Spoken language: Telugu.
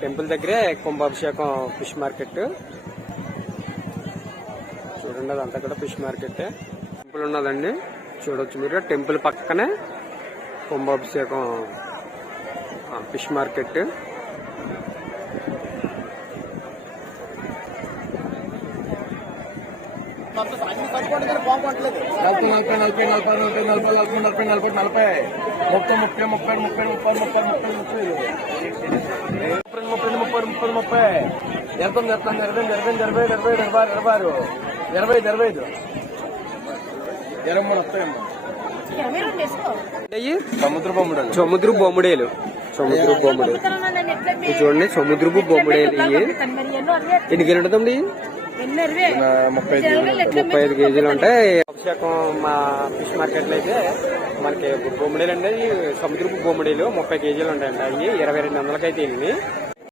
టెంపుల్ దగ్గరే కుంభాభిషేకం ఫిష్ మార్కెట్. చూడండి అదంతా కూడా ఫిష్ మార్కెట్. టెంపుల్ ఉన్నదండి. చూడొచ్చు మీరు. టెంపుల్ పక్కనే కుంభాభిషేకం ఫిష్ మార్కెట్. నలభై నలభై నలభై నలభై నలభై నలభై నలభై నలభై ముప్పై ముప్పై ముప్పై ముప్పై ముప్పై ముప్పై ముప్పై ముప్పై ముప్పై ముప్పై ముప్పై ముప్పై ఇరవై ఇరవై ఇరవై ఇరవై ఇరవై ఇరవై ఇరవై ఇరవై ఆరు ఇరవై ఐదు ఇరవై ఐదు ఇరవై మూడు వస్తాయమ్మా అయ్యి సముద్ర బొమ్మడు సముద్ర బొమ్మిడేలు సముద్ర బొమ్మిడేలు చూడండి సముద్రపు బొమ్మిడేలు ఎన్ని కిలో ఉంటుందండి ముప్పై ముప్పై ఐదు కేజీలు ఉంటాయి అభిషేకం మా ఫిష్ మార్కెట్లో అయితే మనకి బొమ్మిడీలు అండి సముద్రపు బొమ్మిడీలు ముప్పై కేజీలు ఉంటాయండి. అవి ఇరవై రెండు వందలకి అయితే వెళ్ళినాయి